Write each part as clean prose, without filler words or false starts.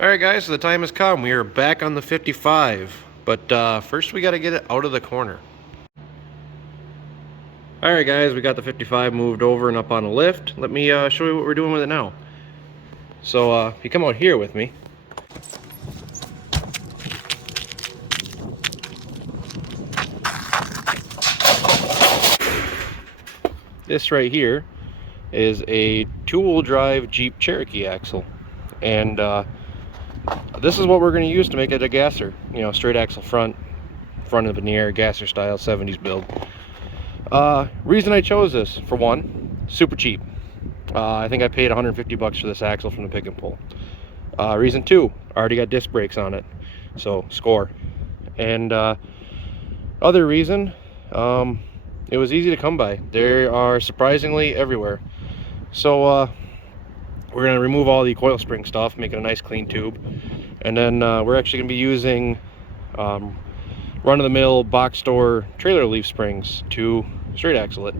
Alright guys, so the time has come. We are back on the 55. But first we got to get it out of the corner. Alright guys, we got the 55 moved over and up on a lift. Let me show you what we're doing with it now. So if you come out here with me. This right here is a two-wheel drive Jeep Cherokee axle. And this is what we're going to use to make it a gasser. You know, straight axle front of the veneer, gasser style, 70s build. Reason I chose this, for one, super cheap. I think I paid 150 bucks for this axle from the pick and pull. Reason two, already got disc brakes on it, so score. And other reason, it was easy to come by. They are surprisingly everywhere. So we're going to remove all the coil spring stuff, make it a nice clean tube, and then we're actually going to be using run-of-the-mill box store trailer leaf springs to straight axle it.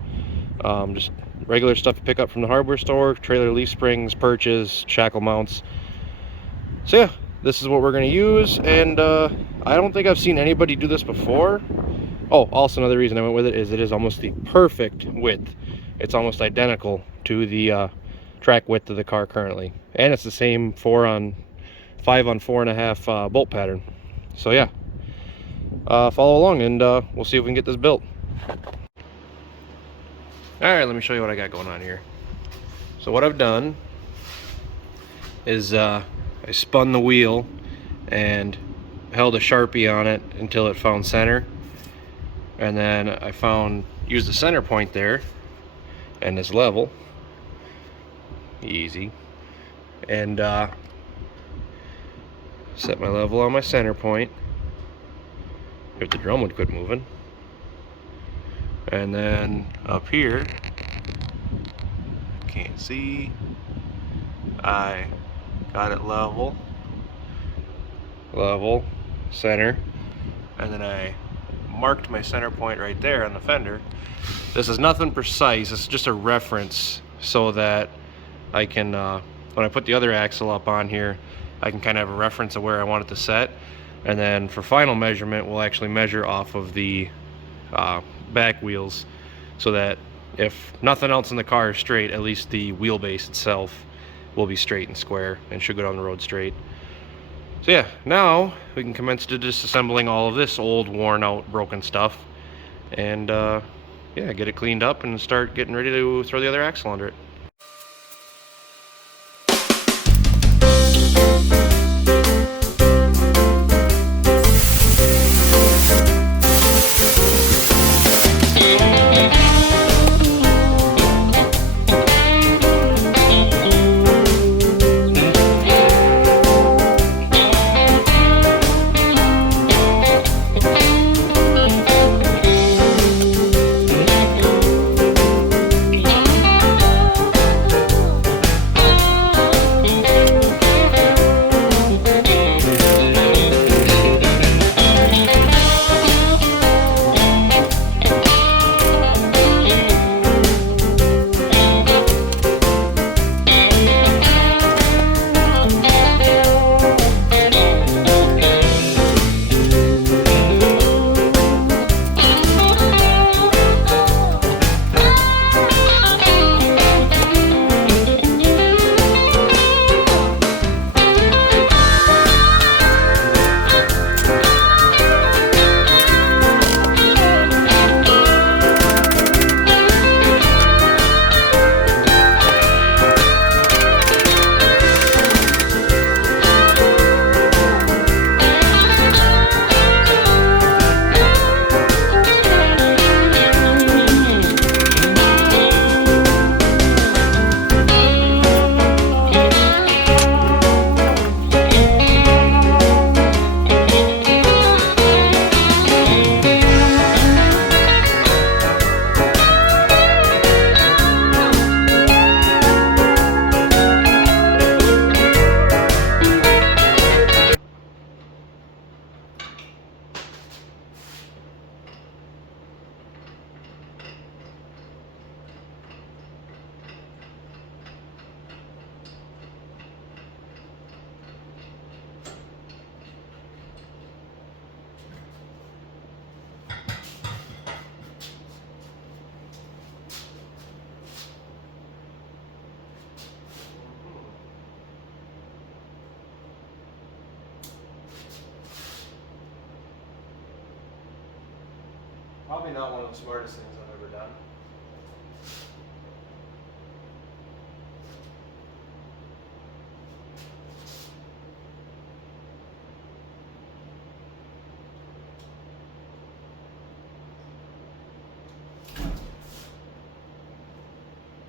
Just regular stuff you pick up from the hardware store, trailer leaf springs, perches, shackle mounts. So yeah, this is what we're going to use, and I don't think I've seen anybody do this before. Oh, also another reason I went with it is almost the perfect width. It's almost identical to the track width of the car currently, and it's the same 5 on 4.5 bolt pattern. So yeah, follow along and we'll see if we can get this built. Alright, let me show you what I got going on here. So what I've done is I spun the wheel and held a Sharpie on it until it found center, and then I used the center point there and this level, easy, and set my level on my center point if the drum would quit moving. And then up here, can't see, I got it level, center, and then I marked my center point right there on the fender. This is nothing precise, it's just a reference so that I can, when I put the other axle up on here, I can kind of have a reference of where I want it to set. And then for final measurement, we'll actually measure off of the back wheels, so that if nothing else in the car is straight, at least the wheelbase itself will be straight and square and should go down the road straight. So yeah, now we can commence to disassembling all of this old, worn out, broken stuff, and yeah, get it cleaned up and start getting ready to throw the other axle under it. Probably not one of the smartest things I've ever done.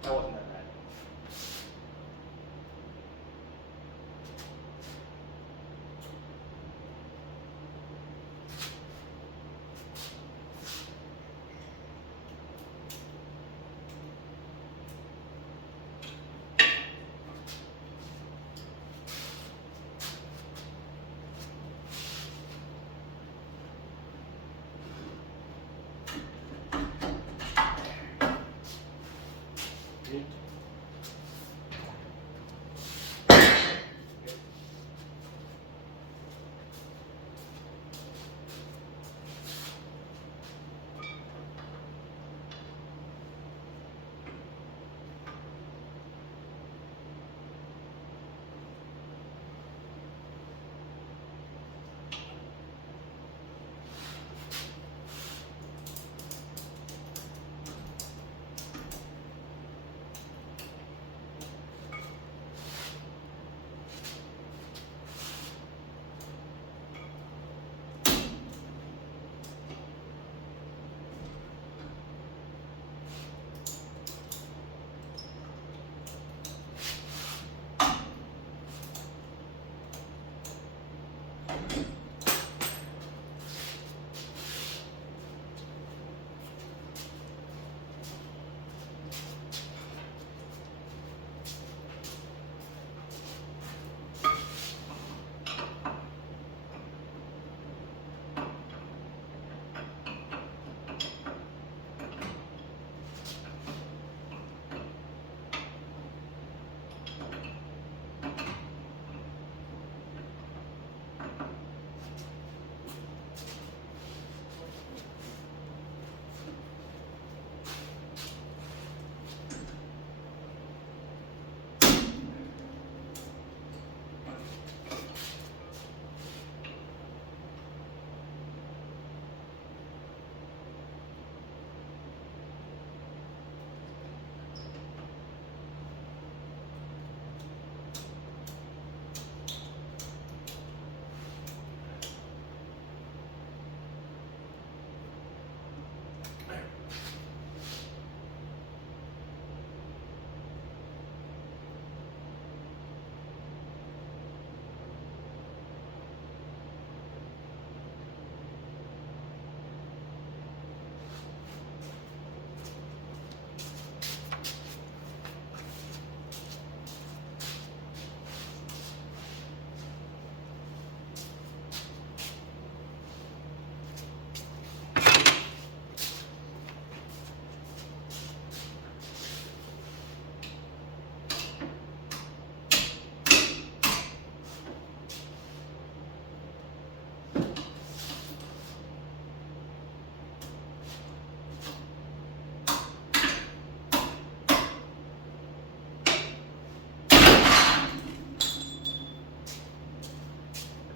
That wasn't that bad.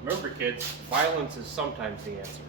Remember, kids, violence is sometimes the answer.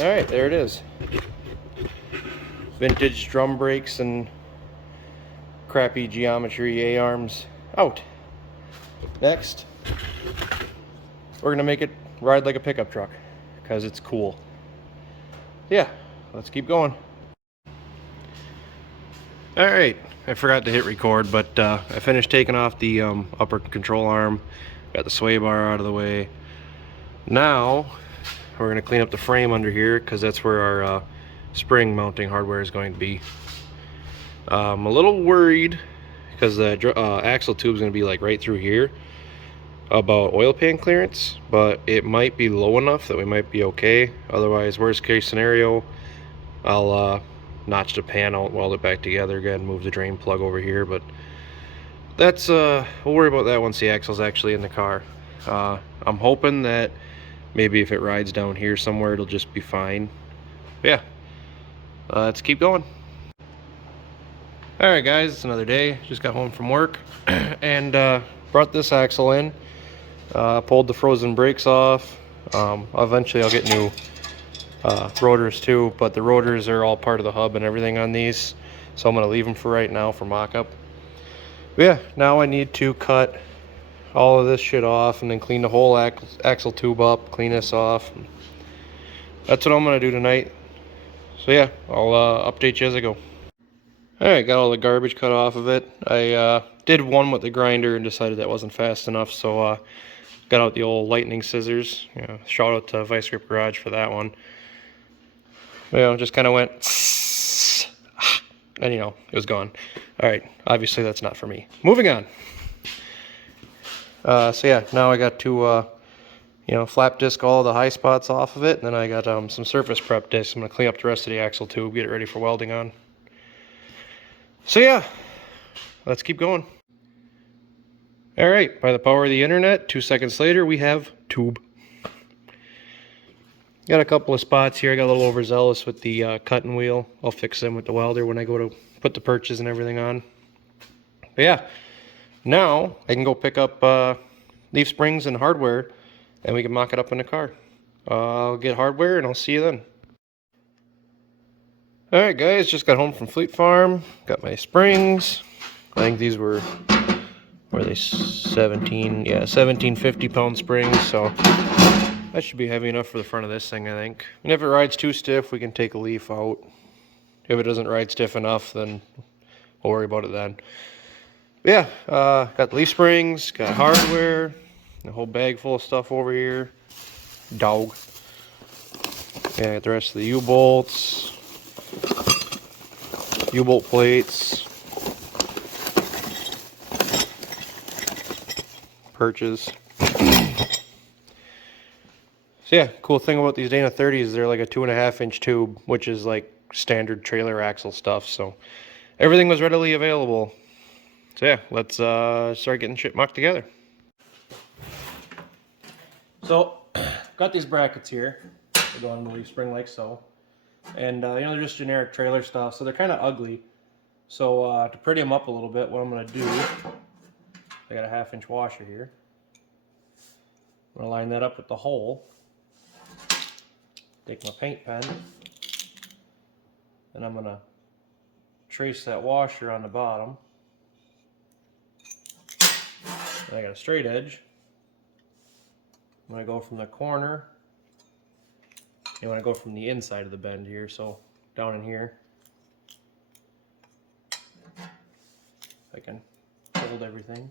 Alright, there it is. vintage drum brakes and crappy geometry A-arms out. Next, we're gonna make it ride like a pickup truck because it's cool. Yeah, let's keep going. All right, I forgot to hit record, but I finished taking off the upper control arm, got the sway bar out of the way. Now we're gonna clean up the frame under here because that's where our spring mounting hardware is going to be. I'm a little worried because the axle tube is going to be like right through here about oil pan clearance, but it might be low enough that we might be okay. Otherwise, worst case scenario, I'll notch the pan out, weld it back together again, move the drain plug over here. But that's we'll worry about that once the axle's actually in the car. I'm hoping that maybe if it rides down here somewhere, it'll just be fine. But yeah, let's keep going. All right, guys, it's another day. Just got home from work and brought this axle in. Pulled the frozen brakes off. Eventually I'll get new rotors too, but the rotors are all part of the hub and everything on these, so I'm going to leave them for right now for mock-up. Yeah, now I need to cut all of this shit off and then clean the whole axle tube up, clean this off. That's what I'm going to do tonight. So yeah, I'll update you as I go. Alright, got all the garbage cut off of it. I did one with the grinder and decided that wasn't fast enough, so got out the old lightning scissors. You know, shout out to Vice Grip Garage for that one. You know, just kind of went and you know, it was gone. Alright, obviously that's not for me. Moving on. So yeah, now I got to you know, flap disc all the high spots off of it, and then I got some surface prep discs. I'm going to clean up the rest of the axle tube, get it ready for welding on. So yeah, let's keep going. All right, by the power of the internet, 2 seconds later, we have tube. Got a couple of spots here. I got a little overzealous with the cutting wheel. I'll fix them with the welder when I go to put the perches and everything on. But yeah, now I can go pick up leaf springs and hardware, and we can mock it up in the car. I'll get hardware, and I'll see you then. Alright guys, just got home from Fleet Farm, got my springs. I think these were they 17 50-pound springs, so that should be heavy enough for the front of this thing, I think. And if it rides too stiff, we can take a leaf out. If it doesn't ride stiff enough, then we'll worry about it then. But yeah, got the leaf springs, got hardware, a whole bag full of stuff over here. Dog. Yeah, got the rest of the U-bolts. U-bolt plates, perches. So yeah, cool thing about these Dana 30s, they're like a 2.5-inch tube, which is like standard trailer axle stuff. So everything was readily available. So yeah, let's start getting shit mocked together. So got these brackets here. They go on the leaf spring like so. And you know, they're just generic trailer stuff, so they're kind of ugly. So to pretty them up a little bit, what I'm going to do, I got a 1/2-inch washer here. I'm going to line that up with the hole. Take my paint pen, and I'm going to trace that washer on the bottom. And I got a straight edge. I'm going to go from the corner. You want to go from the inside of the bend here, so down in here. I can hold everything.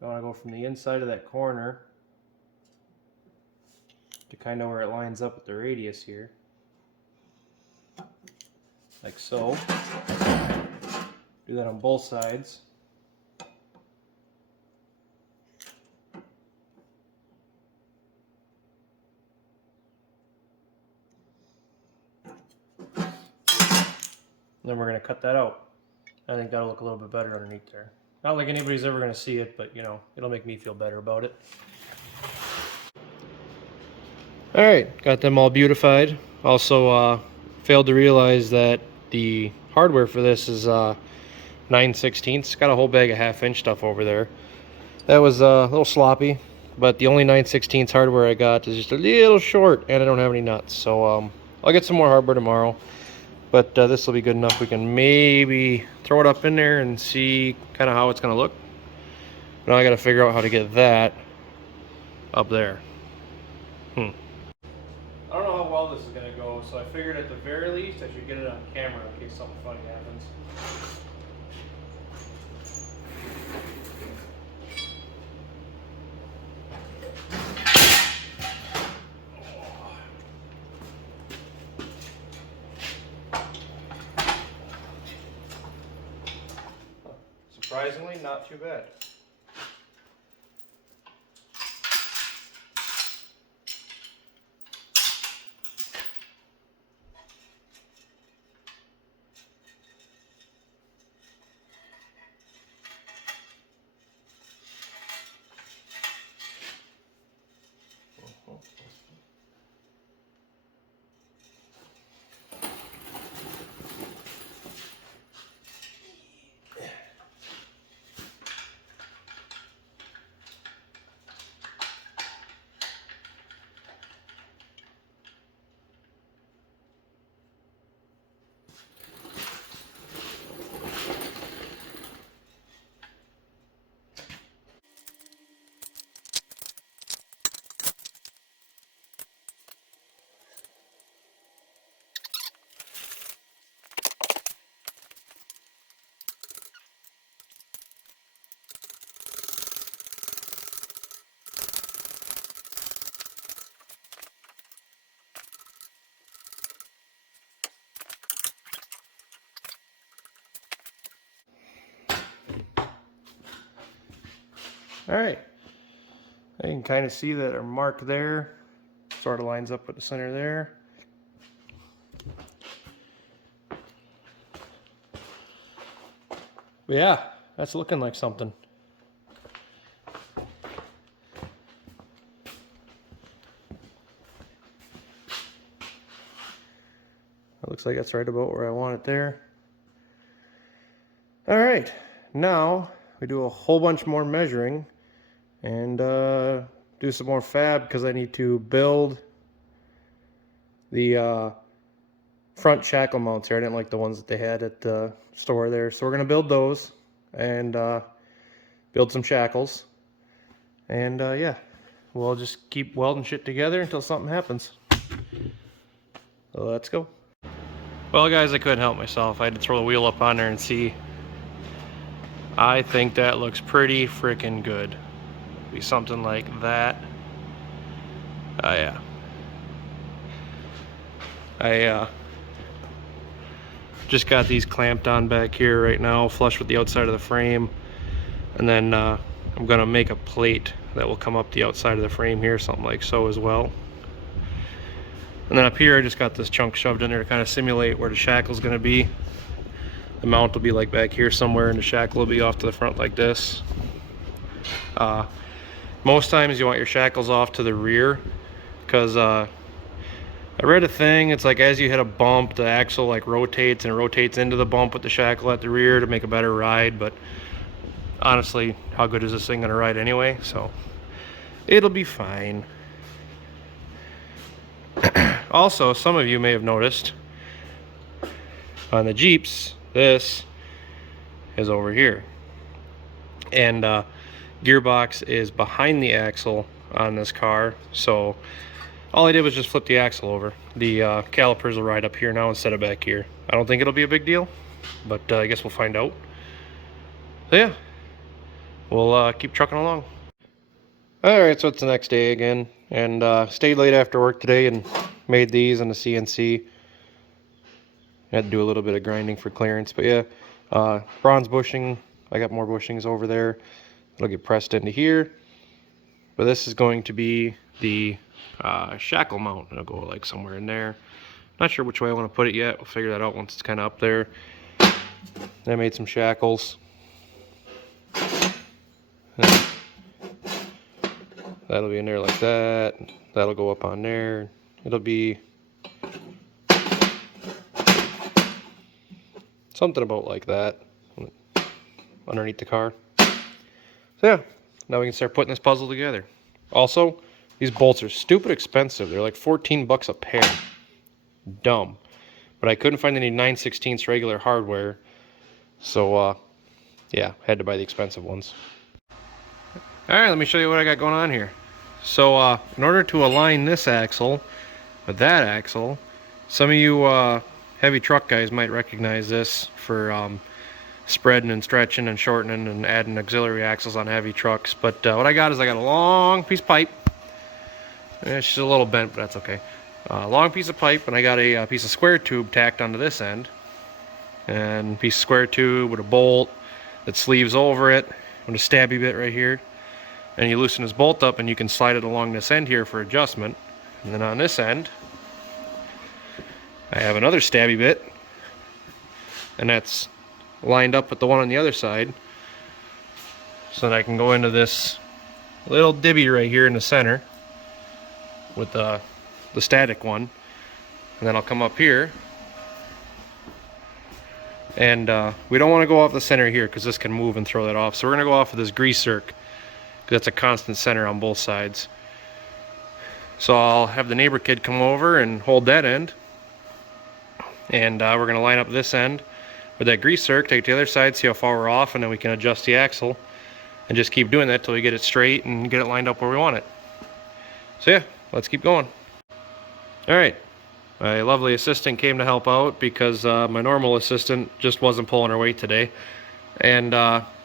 I want to go from the inside of that corner to kind of where it lines up with the radius here. Like so. Do that on both sides. Then we're going to cut that out. I think that'll look a little bit better underneath there. Not like anybody's ever going to see it, but you know, it'll make me feel better about it. Alright, got them all beautified. Also failed to realize that the hardware for this is 9/16. Got a whole bag of 1/2-inch stuff over there. That was a little sloppy, but the only 9/16 hardware I got is just a little short, and I don't have any nuts. So I'll get some more hardware tomorrow. But this will be good enough. We can maybe throw it up in there and see kind of how it's going to look. Now I got to figure out how to get that up there. I don't know how well this is going to go, so I figured at the very least I should get it on camera in case something funny happens. Surprisingly, not too bad. All right, I can kind of see that our mark there sort of lines up with the center there. But yeah, that's looking like something. It looks like that's right about where I want it there. All right, now we do a whole bunch more measuring and do some more fab because I need to build the front shackle mounts here. I didn't like the ones that they had at the store there, so we're gonna build those and build some shackles, and yeah, we'll just keep welding shit together until something happens. So let's go. Well guys, I couldn't help myself. I had to throw the wheel up on there and see. I think that looks pretty freaking good. Be something like that. Oh yeah. I just got these clamped on back here right now, flush with the outside of the frame, and then I'm gonna make a plate that will come up the outside of the frame here, something like so as well. And then up here I just got this chunk shoved in there to kind of simulate where the shackle's gonna be. The mount will be like back here somewhere, and the shackle will be off to the front like this. Most times you want your shackles off to the rear, because I read a thing, it's like as you hit a bump, the axle like rotates and it rotates into the bump with the shackle at the rear to make a better ride. But honestly, how good is this thing gonna ride anyway? So it'll be fine. Also, some of you may have noticed on the Jeeps, this is over here, and gearbox is behind the axle on this car. So all I did was just flip the axle over. The calipers will ride up here now instead of back here. I don't think it'll be a big deal, but I guess we'll find out. So yeah, we'll keep trucking along. Alright, so it's the next day again, and stayed late after work today and made these on the CNC. Had to do a little bit of grinding for clearance, but yeah, bronze bushing. I got more bushings over there. It'll get pressed into here. But this is going to be the shackle mount. It'll go like somewhere in there. Not sure which way I want to put it yet. We'll figure that out once it's kind of up there. I made some shackles. That'll be in there like that. That'll go up on there. It'll be something about like that underneath the car. So yeah, now we can start putting this puzzle together. Also, these bolts are stupid expensive. They're like 14 bucks a pair. Dumb. But I couldn't find any 9/16 regular hardware, so yeah, had to buy the expensive ones. Alright, let me show you what I got going on here. So in order to align this axle with that axle, some of you heavy truck guys might recognize this for spreading and stretching and shortening and adding auxiliary axles on heavy trucks. But what I got is I got a long piece of pipe. It's just a little bent, but that's okay. Long piece of pipe, and I got a piece of square tube tacked onto this end. And a piece of square tube with a bolt that sleeves over it with a stabby bit right here. And you loosen this bolt up and you can slide it along this end here for adjustment. And then on this end, I have another stabby bit. And that's lined up with the one on the other side. So that I can go into this little divvy right here in the center with the static one. And then I'll come up here. And we don't want to go off the center here because this can move and throw that off. So we're going to go off of this grease zerk, because that's a constant center on both sides. So I'll have the neighbor kid come over and hold that end. And we're going to line up this end with that grease zerk, take the other side, see how far we're off, and then we can adjust the axle. And just keep doing that till we get it straight and get it lined up where we want it. So yeah, let's keep going. Alright, my lovely assistant came to help out because my normal assistant just wasn't pulling her weight today. And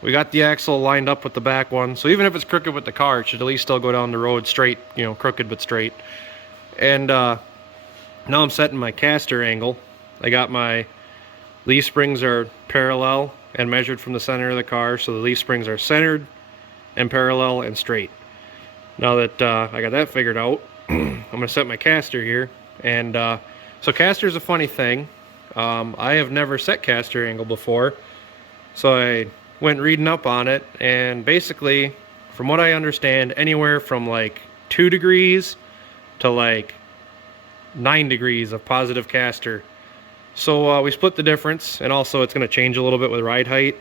we got the axle lined up with the back one, so even if it's crooked with the car, it should at least still go down the road straight, you know, crooked but straight. And now I'm setting my caster angle. I got my leaf springs are parallel and measured from the center of the car, so the leaf springs are centered and parallel and straight. Now that I got that figured out, I'm going to set my caster here. And so caster is a funny thing. I have never set caster angle before, so I went reading up on it, and basically, from what I understand, anywhere from like 2 degrees to like 9 degrees of positive caster. So we split the difference, and also it's going to change a little bit with ride height.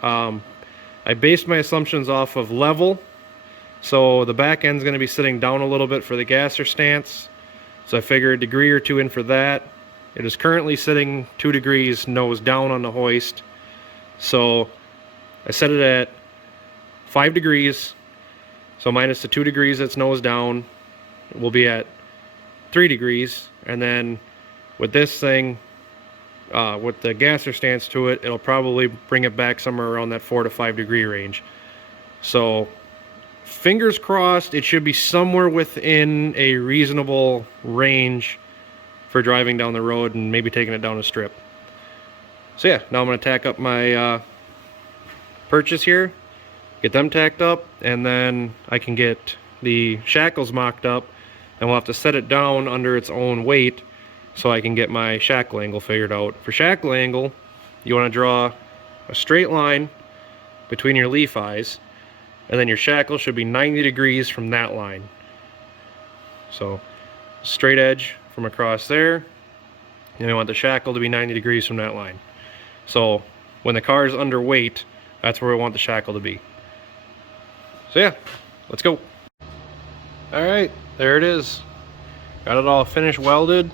I based my assumptions off of level, so the back end's going to be sitting down a little bit for the gasser stance, so I figured a degree or 2 in for that. It is currently sitting 2 degrees nose down on the hoist, so I set it at 5 degrees, so minus the 2 degrees that's nose down, we'll be at 3 degrees, and then with this thing, with the gasser stance to it, it'll probably bring it back somewhere around that 4 to 5 degree range. So fingers crossed, it should be somewhere within a reasonable range for driving down the road and maybe taking it down a strip. So yeah, now I'm going to tack up my purchase here, get them tacked up, and then I can get the shackles mocked up, and we'll have to set it down under its own weight so I can get my shackle angle figured out. For shackle angle, you want to draw a straight line between your leaf eyes, and then your shackle should be 90 degrees from that line. So straight edge from across there, and you want the shackle to be 90 degrees from that line. So when the car is underweight, that's where we want the shackle to be. So yeah, let's go. Alright, there it is. Got it all finished welded.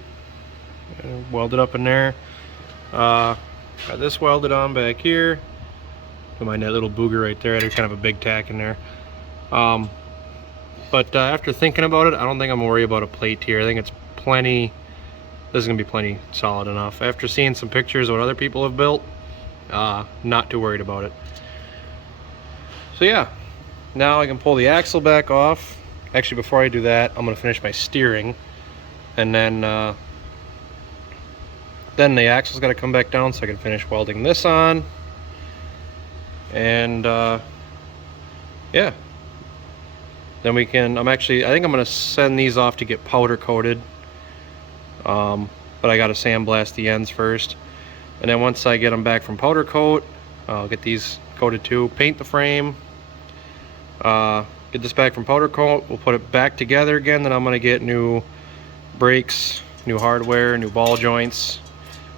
Welded up in there. Got this welded on back here. Don't mind that little booger right there. There's kind of a big tack in there. But after thinking about it, I don't think I'm gonna worry about a plate here. I think it's plenty. This is gonna be plenty solid enough. After seeing some pictures of what other people have built, not too worried about it. So yeah, now I can pull the axle back off. Actually, before I do that, I'm gonna finish my steering, and then the axle's got to come back down so I can finish welding this on. And yeah, then we can, I think I'm going to send these off to get powder coated, but I got to sandblast the ends first, and then once I get them back from powder coat, I'll get these coated too, paint the frame, get this back from powder coat, we'll put it back together again. Then I'm going to get new brakes, new hardware, new ball joints,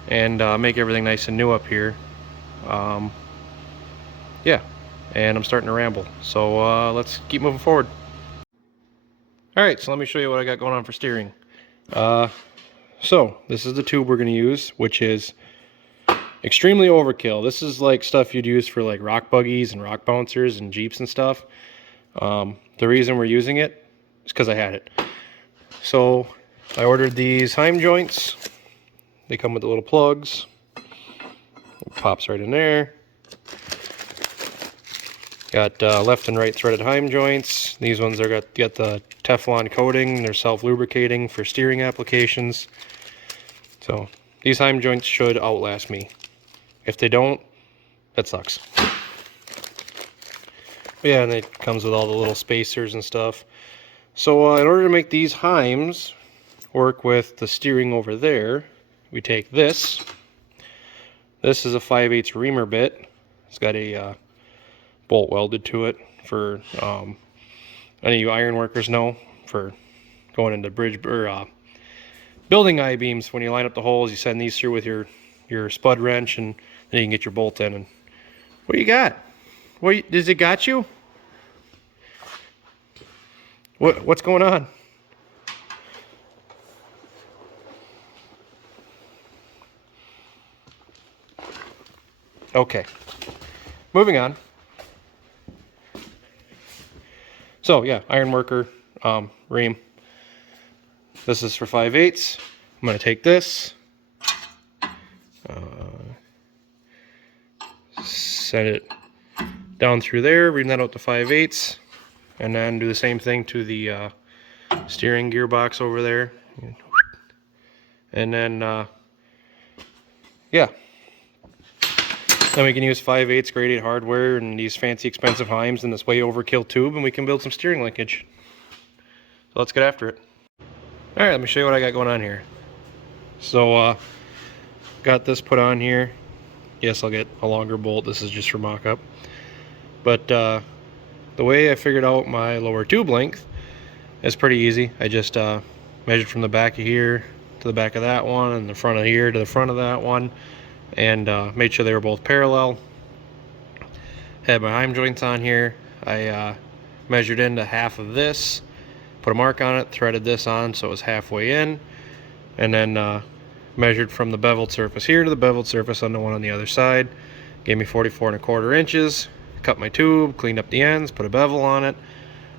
and make everything nice and new up here. Yeah, and I'm starting to ramble, so let's keep moving forward. Alright, so let me show you what I got going on for steering. So this is the tube we're going to use, which is extremely overkill. This is like stuff you'd use for like rock buggies and rock bouncers and Jeeps and stuff. The reason we're using it is because I had it. So I ordered these Heim joints. They come with the little plugs. It pops right in there. Got left and right threaded Heim joints. These ones are got the Teflon coating. They're self-lubricating for steering applications. So these Heim joints should outlast me. If they don't, that sucks. But yeah, and it comes with all the little spacers and stuff. So in order to make these Heims work with the steering over there, we take this. This is a 5/8 reamer bit. It's got a bolt welded to it for any of you iron workers know, for going into bridge or building I-beams. When you line up the holes, you send these through with your spud wrench, and then you can get your bolt in. And what do you got? Does it got you? What's going on? Okay, moving on. So yeah, iron worker ream. This is for 5/8. I'm going to take this, set it down through there, ream that out to 5/8, and then do the same thing to the steering gearbox over there. And then, yeah. Then we can use 5/8 grade 8 hardware and these fancy expensive Heims in this way overkill tube, and we can build some steering linkage. So let's get after it. Alright, let me show you what I got going on here. So, got this put on here. Yes, I'll get a longer bolt. This is just for mock-up. But the way I figured out my lower tube length is pretty easy. I just measured from the back of here to the back of that one, and the front of here to the front of that one, and made sure they were both parallel. Had my Heim joints on here. I measured into half of this, put a mark on it, threaded this on so it was halfway in, and then measured from the beveled surface here to the beveled surface on the one on the other side. Gave me 44¼ inches. Cut my tube, cleaned up the ends, put a bevel on it,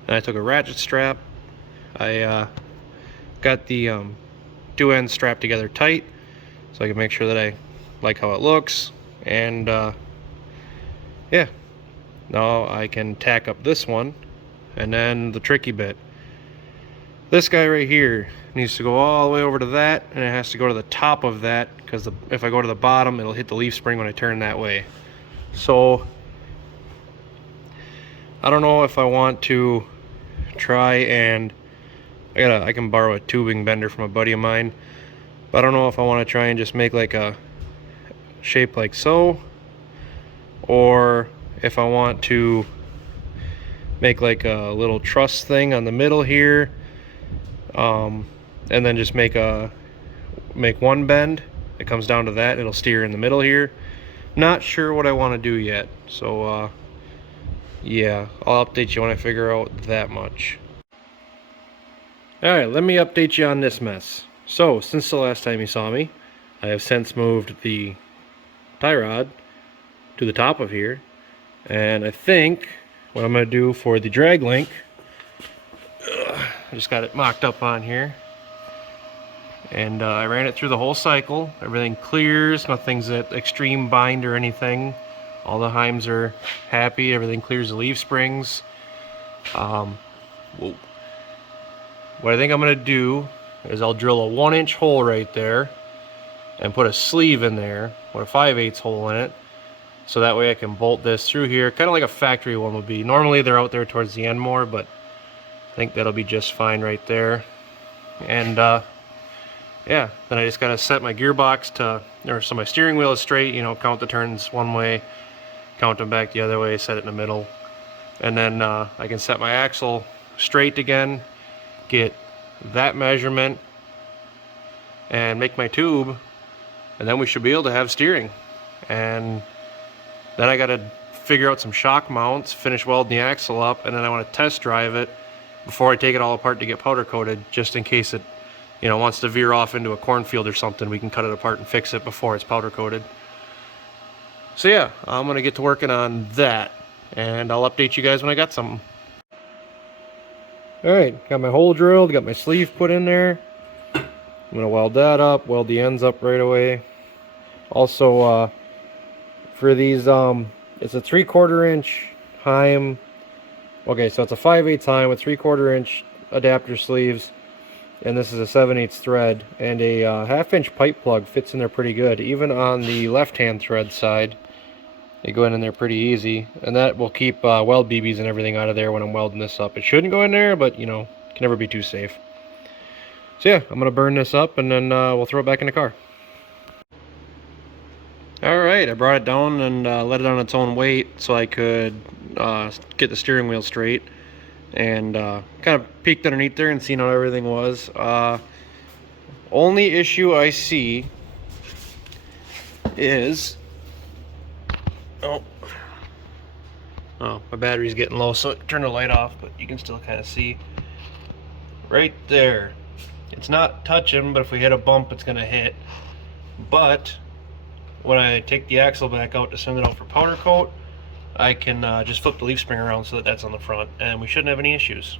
and I took a ratchet strap. I got the two ends strapped together tight so I can make sure that I like how it looks. And yeah, now I can tack up this one. And then the tricky bit, this guy right here needs to go all the way over to that, and it has to go to the top of that, because if I go to the bottom, it'll hit the leaf spring when I turn that way. So I don't know if I want to try and I can borrow a tubing bender from a buddy of mine, but I don't know if I want to try and just make like a shape like so, or if I want to make like a little truss thing on the middle here, and then just make one bend that comes down to that. It'll steer in the middle here. Not sure what I want to do yet, so yeah, I'll update you when I figure out that much. Alright, let me update you on this mess. So, since the last time you saw me, I have since moved the tie rod to the top of here, and I think what I'm going to do for the drag link, I just got it mocked up on here, and I ran it through the whole cycle. Everything clears, nothing's at extreme bind or anything. All the Heims are happy, everything clears the leaf springs. Whoa. What I think I'm going to do is I'll drill a 1-inch hole right there and put a sleeve in there with a 5/8 hole in it, so that way I can bolt this through here, kind of like a factory one would be. Normally they're out there towards the end more, but I think that'll be just fine right there. And yeah, then I just gotta set my gearbox so my steering wheel is straight, you know, count the turns one way, count them back the other way, set it in the middle, and then I can set my axle straight again, get that measurement, and make my tube, and then we should be able to have steering. And then I gotta figure out some shock mounts, finish welding the axle up, and then I want to test drive it before I take it all apart to get powder coated, just in case it, you know, wants to veer off into a cornfield or something. We can cut it apart and fix it before it's powder coated. So yeah, I'm gonna get to working on that, and I'll update you guys when I got something. Alright, got my hole drilled, got my sleeve put in there. I'm gonna weld that up, weld the ends up right away. Also, for these, it's a 3/4 inch Heim. Okay, so it's a 5/8 Heim with 3/4 inch adapter sleeves, and this is a 7/8 thread, and a 1/2 inch pipe plug fits in there pretty good. Even on the left hand thread side, they go in there pretty easy, and that will keep weld BBs and everything out of there when I'm welding this up. It shouldn't go in there, but you know, can never be too safe. So yeah, I'm gonna burn this up, and then we'll throw it back in the car. Alright, I brought it down and let it on its own weight so I could get the steering wheel straight, and kind of peeked underneath there and seen how everything was. Only issue I see is, oh, my battery's getting low, so turn the light off, but you can still kind of see right there. It's not touching, but if we hit a bump, it's gonna hit. But when I take the axle back out to send it out for powder coat, I can just flip the leaf spring around so that that's on the front, and we shouldn't have any issues.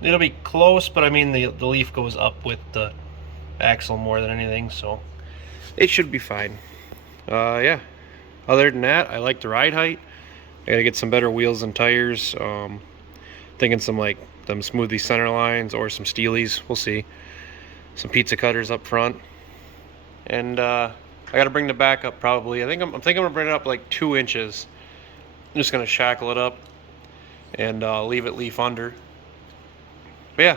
It'll be close, but I mean the leaf goes up with the axle more than anything, so it should be fine. Yeah, other than that, I like the ride height. I gotta get some better wheels and tires. Thinking some like them smoothie center lines or some steelies, we'll see. Some pizza cutters up front, and I got to bring the back up probably. I'm thinking I'm gonna bring it up like 2 inches. I'm just gonna shackle it up and leave it leaf under. But yeah,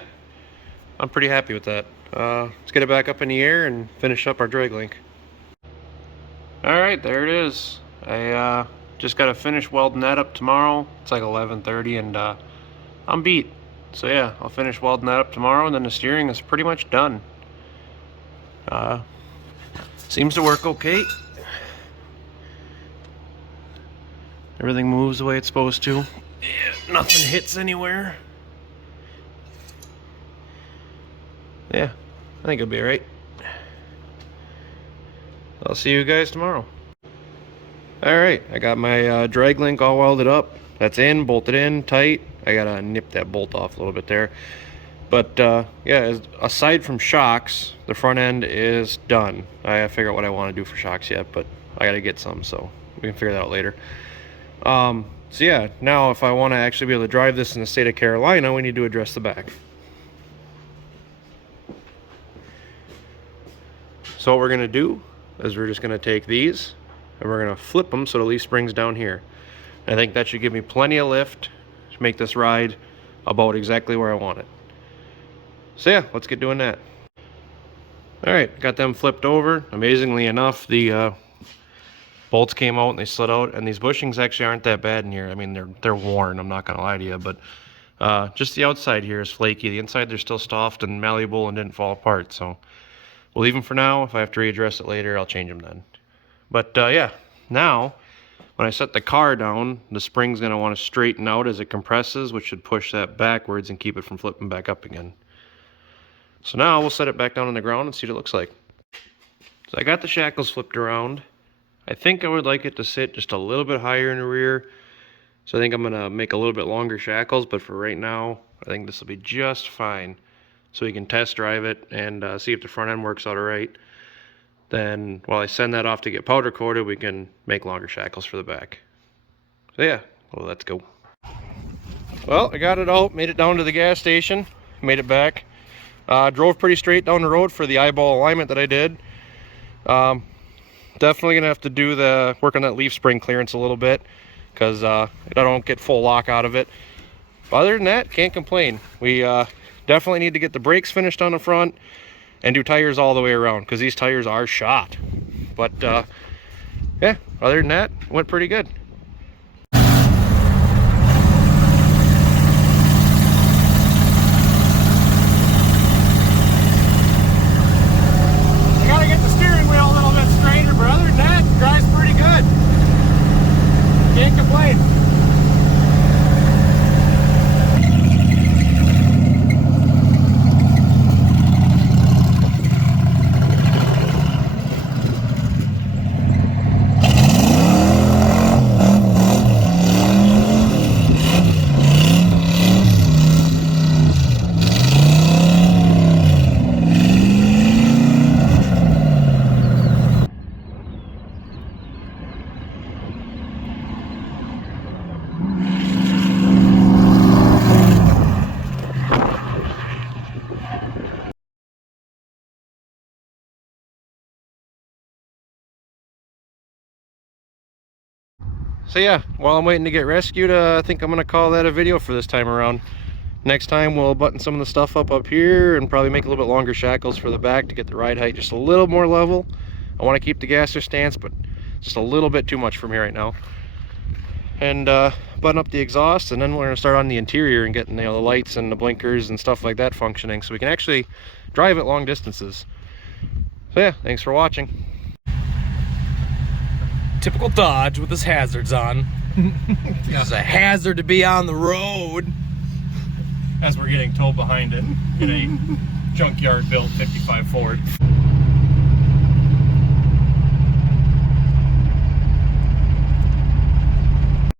I'm pretty happy with that. Let's get it back up in the air and finish up our drag link. All right, there it is. I just got to finish welding that up tomorrow. It's like 11:30, and I'm beat. So yeah, I'll finish welding that up tomorrow, and then the steering is pretty much done. Seems to work okay. Everything moves the way it's supposed to. Yeah, nothing hits anywhere. Yeah, I think it'll be alright. I'll see you guys tomorrow. Alright, I got my drag link all welded up. That's in, bolted in, tight. I gotta nip that bolt off a little bit there. But yeah, aside from shocks, the front end is done. I gotta figure out what I want to do for shocks yet, but I gotta get some, so we can figure that out later. So yeah, now if I want to actually be able to drive this in the state of Carolina, we need to address the back. So what we're gonna do is we're just gonna take these and we're gonna flip them so the leaf spring's down here. I think that should give me plenty of lift to make this ride about exactly where I want it. So yeah, let's get doing that. Alright, got them flipped over. Amazingly enough, the bolts came out and they slid out, and these bushings actually aren't that bad in here. I mean, they're worn, I'm not gonna lie to you, but just the outside here is flaky. The inside they're still soft and malleable and didn't fall apart, so we'll leave them for now. If I have to readdress it later, I'll change them then. But yeah, now when I set the car down, the spring's gonna want to straighten out as it compresses, which should push that backwards and keep it from flipping back up again. So now we'll set it back down on the ground and see what it looks like. So I got the shackles flipped around. I think I would like it to sit just a little bit higher in the rear. So I think I'm gonna make a little bit longer shackles, but for right now, I think this will be just fine. So we can test drive it and see if the front end works out all right. Then while I send that off to get powder coated, we can make longer shackles for the back. So yeah, well, let's go. Well, I got it out, made it down to the gas station, made it back. Drove pretty straight down the road for the eyeball alignment that I did. Definitely gonna have to do the work on that leaf spring clearance a little bit, because I don't get full lock out of it. But other than that, can't complain. We definitely need to get the brakes finished on the front and do tires all the way around, because these tires are shot. But yeah, other than that, went pretty good. Can't complain. So yeah, while I'm waiting to get rescued, I think I'm gonna call that a video for this time around. Next time we'll button some of the stuff up here and probably make a little bit longer shackles for the back to get the ride height just a little more level. I want to keep the gasser stance, but just a little bit too much for me right now. And button up the exhaust, and then we're gonna start on the interior and getting, you know, the lights and the blinkers and stuff like that functioning, so we can actually drive it long distances. So yeah, thanks for watching. Typical Dodge with his hazards on. It's a hazard to be on the road. As we're getting towed behind it in a junkyard built 55 Ford.